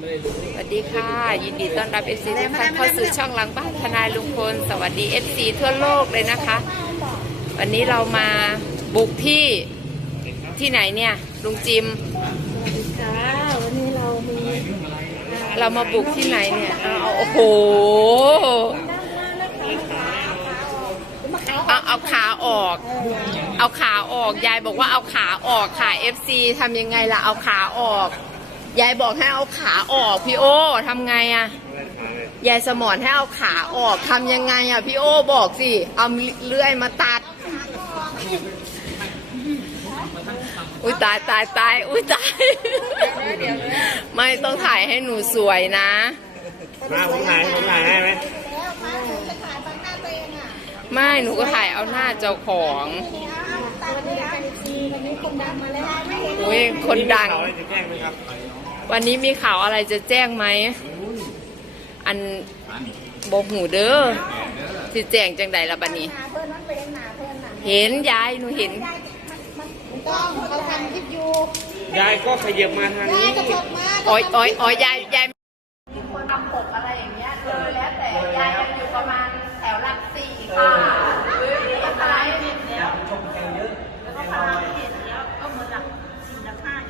สวัสดีค่ะ ยินดีต้อนรับเอฟซีทุกท่านเข้าสู่ช่องหลังบ้านทนายลุงพล สวัสดีเอฟซีทั่วโลกเลยนะคะ วันนี้เรามาบุกที่ที่ไหนเนี่ยลุงจิมค่ะวันนี้เรามีเรามาบุกที่ไหนเนี่ยเอาโอ้โหเอาเอาขาออก เอาขาออกยายบอกว่าเอาขาออกค่ะ FC ทำยังไงล่ะเอาขาออก ยายบอกให้เอาขาออกพี่โอทำไงอะยายสมอนให้เอาขาออกทำยังไงอะพี่โอบอกสิเอาเลื่อยมาตัด อุ้ยตายตายตายอุ้ยตาย ไม่ต้องถ่ายให้หนูสวยนะ มาผมถ่ายผมถ่ายให้ไหมไม่หนูก็ถ่ายเอาหน้าเจ้าของวันนี้เป็นซีวันนี้คนดังมาแล้วอุ้ยคนดัง เขาให้จะแจ้งไหมครับวันนี้มีข่าวอะไรจะแจ้งไหม อันบอกหูเด้อสิแจ้งจังใดละบัดนี้หาเพื่อนนั้นไปเล่นหนาเพื่อนน่ะเห็นยายหนูเห็นมันต้องเขาทำคลิปอยู่ยายก็ขยับมาทางได้นี้ กระทบมาอ้อยอ้อยอ้อยยายยายมีคนทำปกอะไรอย่างเงี้ยเออแล้วแต่ยายยังอยู่ประมาณแถวหลักสี่ค่ะเฮ้ยอะไรเนี่ย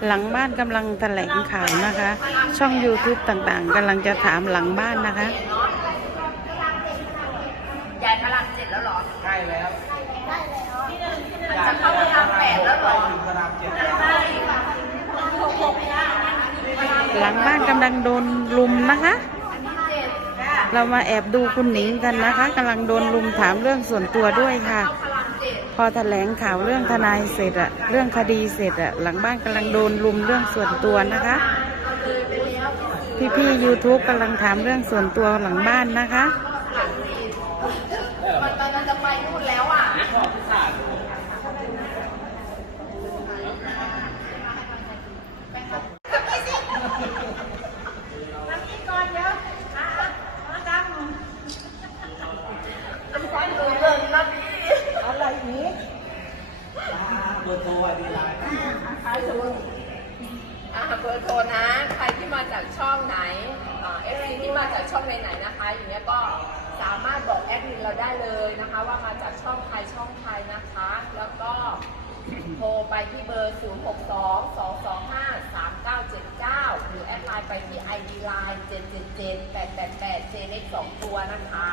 หลังบ้านกำลังแถลงข่าวนะคะ ช่อง YouTube ต่างๆกำลังจะถามหลังบ้านนะคะยายพลังเจ็ดแล้วเหรอใช่แล้วจะเข้าพลังแปดแล้วเหรอหลังบ้านกำลังโดนลุมนะคะ เรามาแอบดูคุณหนิงกันนะคะกำลังโดนลุมถามเรื่องส่วนตัวด้วยค่ะพ อแถลงข่าวเรื่องทนายเสร็จอะเรื่องคดีเสร็จอะหลังบ้านกำลังโดนลุมเรื่องส่วนตัวนะคะ พี่พี่ยูทูบกำลังถามเรื่องส่วนตัวหลังบ้านนะคะ มันตอนนั้นจะไปนู่นแล้วอะ เบอร์โทรดีไลน์ อ่าเบอร์โทรนะ ใครที่มาจากช่องไหนเอฟซีที่มาจาก ช่องไหนๆนะคะ อย่างเงี้ยก็สามารถบอกแอดมินเราได้เลยนะคะ ว่ามาจากช่องใครช่องใครนะคะ แล้วก็โทรไปที่เบอร์ 0 6 2 2 2 5 3 9 7 9 หรือแอดไลน์ไปที่ ID Line 777 888 j เล็ก2ตัวนะคะ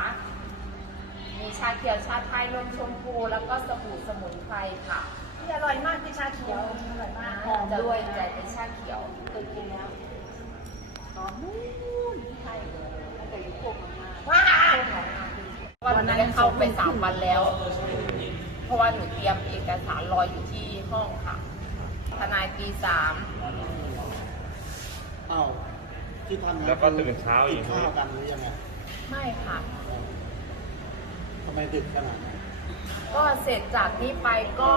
มีชาเขียวชาไทยนมชมพู แล้วก็สบู่สมุนไพรค่ะที่อร่อยมากที่ชาเขียวอร่อยมากหอม จะ ด้วย ใจเป็นชาเขียวเคยกินแล้ว หอมนู่นใช่เลยตั้งแต่ยุคโคกมา ว้าวันนั้น เข้าไปสามวันแล้ว เพราะว่าหนูเตรียมเอกสารรออยู่ที่ห้องค่ะ ทนายปีสามอ้าวที่ทำงานแล้วก็ตื่นเช้าอีก กินข้าวกันหรือยังไงไม่ค่ะ ทำไมดึกขนาดนั้นก็เสร็จจากนี้ไปก็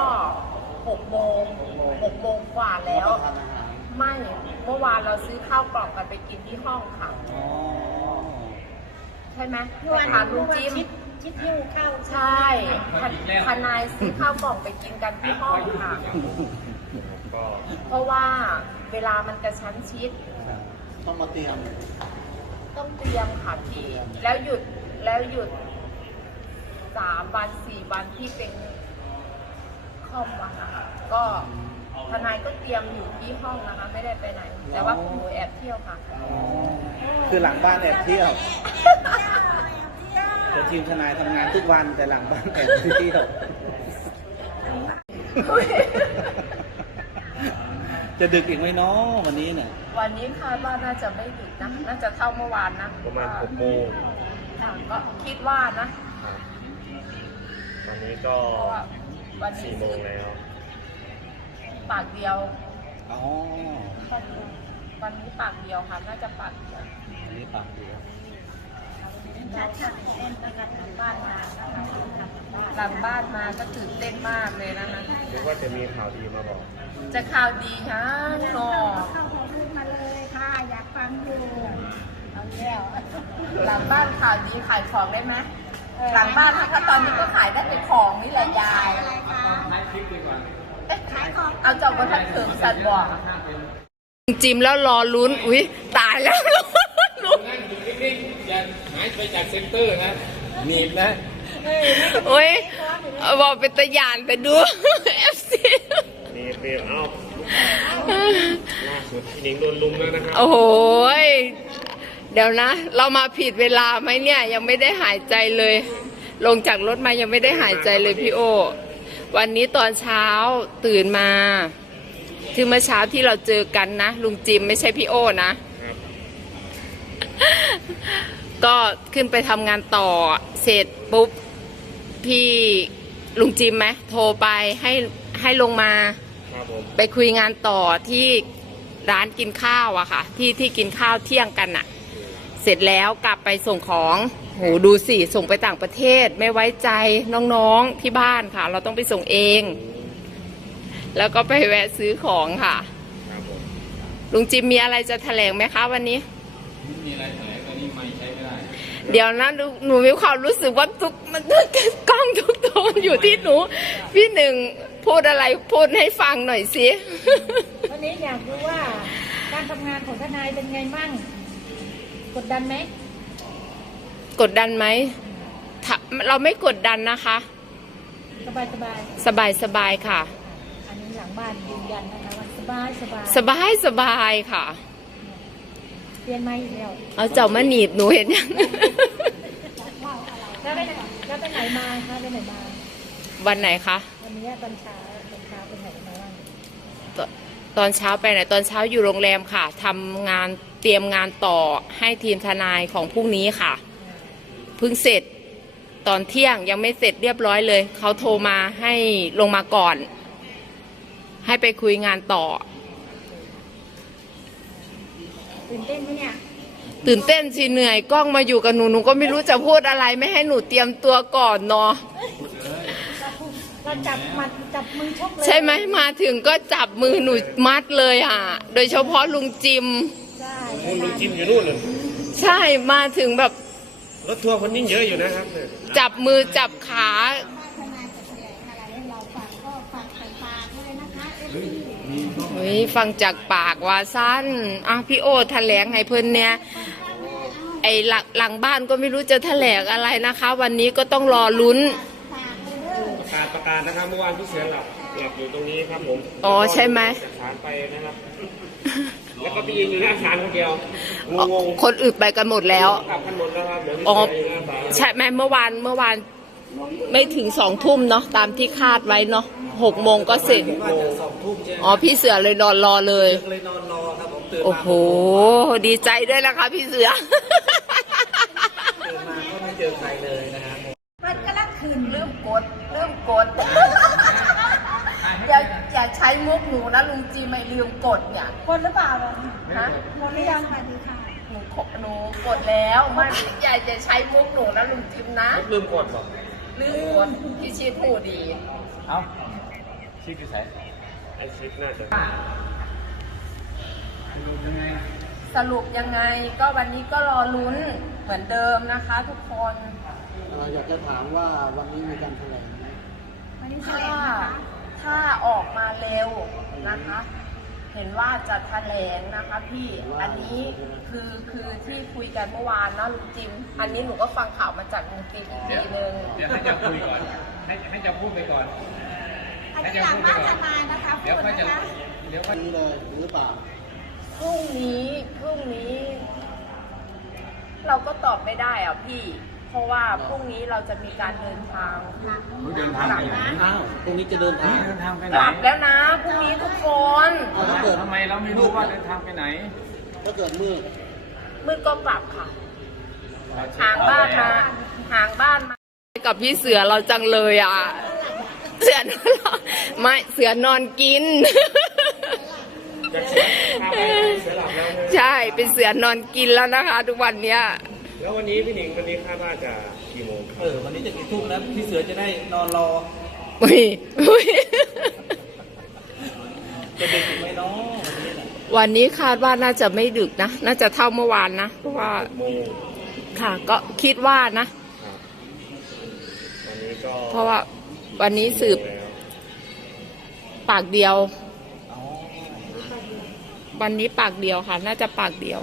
หกโมงหกโมงกว่าแล้วทานอาหารไม่เมื่อวานเราซื้อข้าวกล่องกันไปกินที่ห้องค่ะ อ๋อ ใช่ไหมเมื่อไปวานถามลุงจิ้ม ชิดชิดหิ้วข้าวใช่ทนทนายซื้อข้าวกล่องไปกินกันที่ห้องค่ะก็เพราะว่าเวลามันกระชั้นชิด ต้องมาเตรียม ต้องเตรียมค่ะพี่ แล้วหยุดแล้วหยุดสามวันสี่วันที่เป็นคอมวันนะคะก็ทนายก็เตรียมอยู่ที่ห้องนะคะ ไม่ได้ไปไหน แต่ว่าหนูแอบเที่ยวค่ะ คือหลังบ้านแอบเที่ยว แต่ทีมทนายทำงานทุกวันแต่หลังบ้านแอบเที่ยวจะดึกอีกไหมเนาะวันนี้เนี่ยวันนี้คาดว่าน่าจะไม่ดึกนะ น่าจะเท่าเมื่อวานนะประมาณหกโมงค่ะก็คิดว่านะ ตอนนี้ก็เพราะว่าวันนี้สี่โมงแล้ว ปากเดียวอ๋อวันนี้ปากเดียวค่ะ น่าจะปากเดียว อันนี้ปากเดียว หลังบ้านมาก็ตื่นเต้นมากเลยนะคะนึกว่าจะมีข่าวดีมาบอก จะข่าวดีฮะหนอเข้าของลูกมาเลยค่ะอยากฟังอยู่เอาแล้วหลังบ้านข่าวดีขายของได้ไหมหลังบ้านถ้าตอนนี้ก็ขายได้แต่ของนี่แหละยายอะไรคะเอ๊ะขายของเอาจ้าก็ทัดถึงสัตว์บอกจิมแล้วรอลุ้นอุ้ยตายแล้ว ไปจากเซ็นเตอร์นะหนีบนะโอ้ยเอาบอกเป็นตะยานแต่ดูเอฟซีนี่เปรี้ยวเอ้าล่าสุดพี่หนิงโดนลุมแล้วนะครับโอ้โหยเดี๋ยวนะ เรามาผิดเวลาไหมเนี่ย ยังไม่ได้หายใจเลย ลงจากรถมายังไม่ได้หายใจเลยพี่โอ วันนี้ตอนเช้าตื่นมาคือเมื่อเช้าที่เราเจอกันนะ ลุงจิมไม่ใช่พี่โอนะ ครับ ก็ขึ้นไปทำงานต่อเสร็จปุ๊บพี่ลุงจิมไหมโทรไปให้ให้ลงมา ครับผมไปคุยงานต่อที่ร้านกินข้าวอะค่ะ ที่ที่กินข้าวเที่ยงกันอะเสร็จแล้วกลับไปส่งของโหดูสิส่งไปต่างประเทศไม่ไว้ใจน้องๆที่บ้านค่ะ เราต้องไปส่งเอง แล้วก็ไปแวะซื้อของค่ะ ครับผมลุงจิมมีอะไรจะแถลงไหมคะวันนี้ เดี๋ยวนะหนูหนูมีความรู้สึกว่าทุกมันกล้องทุกตัวมันอยู่ที่หนู พี่หนึ่งพูดอะไรพูดให้ฟังหน่อยสิวันนี้อยากรู้ว่าการทำงานของทนายเป็นไงมั่ง กดดันไหมกดดันไหมถ้าเราไม่กดดันนะคะ สบายสบายสบายสบายค่ะ อันนี้หลังบ้านยืนยันนะคะว่าสบายสบายสบายสบายค่ะเป ลี่ยนไม้อีกแล้วเอาเจ้ามาหนีบหนูเห็นยังแล้วไปไหนแล้วไปไหนมาคะไปไหนมาวันไหนคะวันนี้ตอนเช้าตอนเช้าไปไหนมาบ้างตตอนเช้าไปไหนตอนเช้าอยู่โรงแรมค่ะทำงานเตรียมงานต่อให้ทีมทนายของพรุ่งนี้ค่ะเพิ่งเสร็จตอนเที่ยงยังไม่เสร็จเรียบร้อยเลย เขาโทรมาให้ลงมาก่อน ให้ไปคุยงานต่อ ตื่นเต้นไหมเนี่ย ตื่นเต้นสิเหนื่อยกล้องมาอยู่กับหนูหนูก็ไม่รู้จะพูดอะไรไม่ให้หนูเตรียมตัวก่อนเนาะเราจับหมัดจับมือชกเลยใช่ไหมมาถึงก็จับมือหนูมัดเลยอะ โดยเฉพาะลุงจิม ใช่โอ้ลุงจิมอยู่นู่นเลยใช่มาถึงแบบรถทัวร์คนนี้เยอะอยู่นะครับเนี่ยจับมือจับขา ฮ้ยฟังจากปากว่าสั้นอะพี่โอแถลงให้เพิ่นเนี่ยไอหลังหลังบ้านก็ไม่รู้จะแถลงอะไรนะคะ วันนี้ก็ต้องรอลุ้น ประกาศประกาศนะครับเมื่อวานพี่เสือหลับหลับอยู่ตรงนี้ครับผมอ๋อใช่ไหม จากศาลไปนะครับ แล้วก็ไปยืนอยู่หน้าศาลคนเดียวงงคนอื่นไปกันหมดแล้ว ๆกลับกันหมดแล้วครับเดี๋ยวพี่อ๋อ เสืออยู่หน้าศาล ใช่ไหมเมื่อวานเมื่อวานไม่ถึงสองทุ่มเนาะตามที่คาดไว้เนาะ หกโมงก็เสร็จว่าจะสองทุ่มใช่ไหมอ๋อพี่เสือเลยนอนรอเลย เลยนอนรอครับผมตื่นโอ้มาโห ดีใจด้วยนะคะพี่เสือ ตื่นมาก็ไม่เจอใครเลยนะฮะมันก็ลักคืนเริ่มกดเริ่มกด อย่าอย่าใช้มุกหนูนะลุงจีไม่ลืมกดเนี่ยคนหรือเปล่าล่ะฮะหมดหรือยังสวัสดีค่ะหนูขอหนูกดแล้วไม่อย่าจะใช้มุกหนูนะลุงจิมนะ ลืมกดบอกลืมกดพี่ชีพูดดี เอ้า ชื่อคือใครไอชิปน่าจะยังไงสรุปยังไงก็วันนี้ก็รอลุ้นเหมือนเดิมนะคะทุกคนอยากจะถามว่าวันนี้มีการแถลงไหมวันนี้แถถ้าลงนะคะถ้าออกมาเร็วนะคะ เห็นว่าจะแถลงนะคะพี่อันนี้คือคือที่คุยกันเมื่อวานเนาะลุงจิม อันนี้หนูก็ฟังข่าวมาจากลุงจิมอีกทีนึงเดี๋ยวให้จะคุยก่อนให้ให้จะพูดไปก่อน อันนี้หลังบ้านทนายนะคะเดี๋ยวพูดก็จะนะคะเดี๋ยวก็นี้เลยหรือเปล่าพรุ่งนี้พรุ่งนี้ เราก็ตอบไม่ได้อะพี่ เพราะว่าพรุ่งนี้เราจะมีการเดินทางเดินทางไปไหนอ้าวพรุ่งนี้จะเดินทางเดินทางไปไหกนลับแล้วนะพรุ่งนี้ทุกคนถ้าเกิดทำไมเราไม่รู้ว่าเดินทางไปไหน ถ้าเกิดมืดมืดก็กลับค่ะห่างบ้านมาห่างบ้านมากับพี่เสือเราจังเลยอะ เสือนอนไม่เสือนอนกิน จากเสือพาไปเสือหลับแล้วนะใช่เป็นเสือนอนกินแล้วนะคะ ทุกวันเนี้ย แล้ววันนี้พี่หนิงวันนี้คาดว่าจะกี่โมงครับเออ วันนี้จะกี่ทุ่มแล้วพี่เสือจะได้นอนรออุ้ยอุ้ยจะดึกอีกไหมเนาะวันนี้น่ะวันนี้คาดว่าน่าจะไม่ดึกนะ น่าจะเท่าเมื่อวานนะ เพราะว่าโมงค่ะก็คิดว่านะ ครับวันนี้ก็เพราะว่า วันนี้สืบแล้วปากเดียวอ๋อวันนี้ปากเดียวค่ะ น่าจะปากเดียว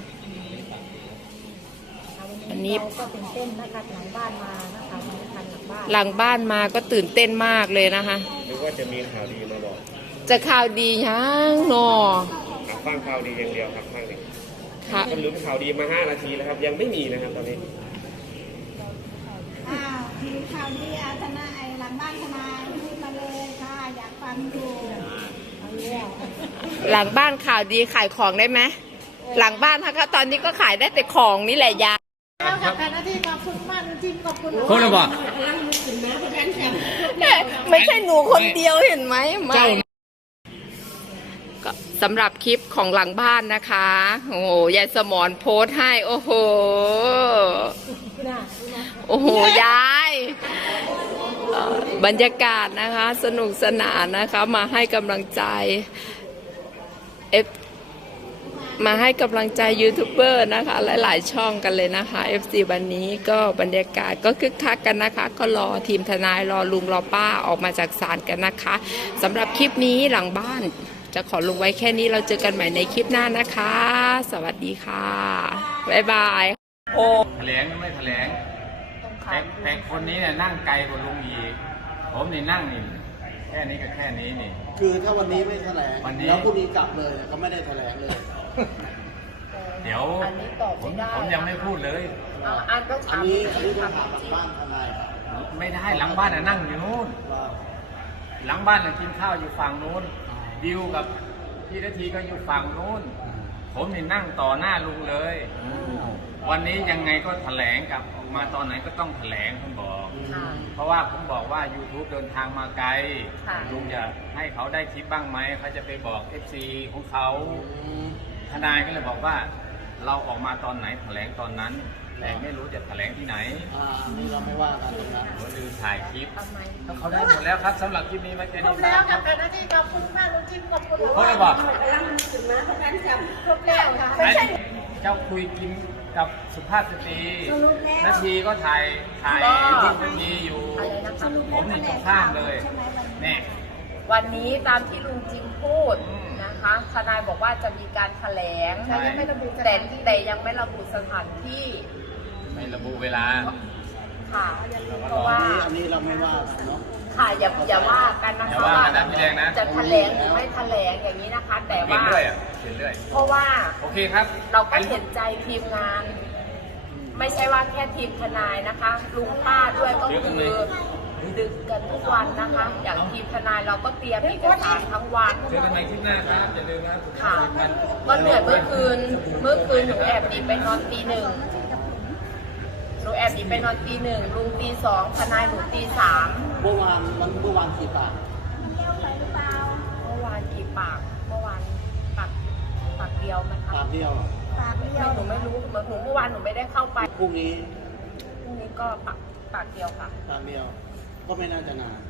อันนี้เราก็ตื่นเต้นนะคะหลังบ้านมานะคะมาทานหลังบ้านหลังบ้านมาก็ตื่นเต้นมากเลยนะคะ หรือว่าจะมีข่าวดีมาบอกจะข่าวดียังหนออะฟังข่าวดีอย่างเดียวครับฟังหนึ่งค่ะก็ลุ้นข่าวดีมา5นาทีแล้วครับ ยังไม่มีนะครับตอนนี้อ้าวมีข่าวดีอาทนายห ลังบ้านทนายพูดมาเลยค่ะอยากฟังดูเอาเรื่องหลังบ้านข่าวดีขายของได้ไหมหลังบ้านนะคะตอนนี้ก็ขายได้แต่ของนี่แหละยาแล้วกับแผนหน้าที่ขอบคุณมากจริงๆขอบคุณโคตรบอกไม่ใช่หนูคนเดียวเห็นไหมไม่ก็สำหรับคลิปของหลังบ้านนะคะ โอ้โหยายสมอนโพสต์ให้ โอ้โห โอ้โห ยายเอ่อ บรรยากาศนะคะ สนุกสนานนะคะมาให้กำลังใจเอฟมาให้กำลังใจยูทูบเบอร์นะคะ หลาย ๆ ช่องกันเลยนะคะ FC วันนี้ก็บรรยากาศก็คึกคักกันนะคะ ก็รอทีมทนายรอลุงรอป้าออกมาจากศาลกันนะคะสำหรับคลิปนี้หลังบ้าน จะขอลงไว้แค่นี้เราเจอกันใหม่ในคลิปหน้านะคะ สวัสดีค่ะ บ๊ายบายโอ้แถลงไม่แถลง แต่แต่คนนี้เนี่ยนั่งไกลกว่าลุงอีกผมนี่นั่งนี่แค่นี้กับแค่นี้นี่ คือถ้าวันนี้ไม่แถลงวันนี้ แล้วพรุ่งนี้กลับเลยเขาไม่ได้แถลงเลย เดี๋ยวอันนี้ตอบผไม่มได้ผมยังไม่พูดเลยอะอันก็อันถามนี้จอันรินี้งต้องถามถามจริงบ้านทนายครับไม่ได้หลังบ้านน่ะนั่งอยู่นู้นว่าหลังบ้านน่ะกินข้าวอยู่ฝั่งนู้นดิวกับพี่นาทีก็อยู่ฝั่งนู้น ผมนี่นั่งต่อหน้าลุงเลย วันนี้ยังไงก็แถลงกับออกมาตอนไหนก็ต้องแถลงผมบอก ค่ะ เพราะว่าผมบอกว่า YouTube เดินทางมาไกลค่ะ ลุงจะให้เขาได้คลิปบ้างไหมเขาจะไปบอก FC ของเขา ทนายก็เลยบอกว่า เราออกมาตอนไหนแถลงตอนนั้น แต่ไม่รู้จะแถลงที่ไหนอ่าอันนี้เราไม่ว่ากันนะหัวลืมถ่ายคลิปทำไมเขาได้หมดแล้วครับสำหรับคลิปนี้ไม่แค่ครนี้บแล้วคกัรับบแผนหน้าที่ขอบคุณมากจริงๆขอบคุณเขาเลยบอกครบแล้วค่ะไอ้เจ้าคุยกินกับสุภาพสตรีสรุปแล้ว นาทีก็ถ่ายถ่ายก็ที่นาทีอยู่อะไรนะคะผมนี่ตรงข้ามเลยแน่ วันนี้ตามที่ลุงจิมพูดอืมนะคะทนายบอกว่าจะมีการแถลงใช่ แต่ยังไม่ระบุแต่แต่ยังไม่ระบุสถานที่ ไม่ระบุเวลา ค่ะเพราะอัว่านนี้อันนี้เราไม่ว่ากันเนาะ ค่ะอย่าอย่าว่ากันนะอย่าคะว่ากันนะพี่แดงนะ จะแถลงหรือไม่แถลงอย่างนี้นะคะ แต่เปลี่ยนว่า เรื่อยอะเปลี่ยนเรื่อย เพราะว่าโอเคครับเราก็เห็นใจทีมงาน ไม่ใช่ว่าแค่ทีมทนายนะคะลุงป้าด้วยก็คือดึกกันทุกวันนะคะ อย่างทีมทนายเราก็เตรียมเอกสารทั้งวัน เจอกันใหม่คลิปหน้าครับอย่าลืมนะ ค่ะก็เหนื่อยเมื่อคืน เมื่อคืนหนูแอบหนีไปนอนตีหนึ่งห นูแอบหนีไปนอนตีหนึ่งลุงตีสองทนายหนูตีสามเมื่อวานมันเมื่อวานกี่ปากเมื่อวานกี่ปาก เมื่อวานปากปากเดียวไหมคะปากเดียวเหรอไม่หนูไม่รู้เหมือนหนูเมื่อวานหนูไม่ได้เข้าไปพรุ่งนี้พรุ่งนี้ก็ปากปากเดียวค่ะปากเดียว ก็ไม่น่าจะนานอัน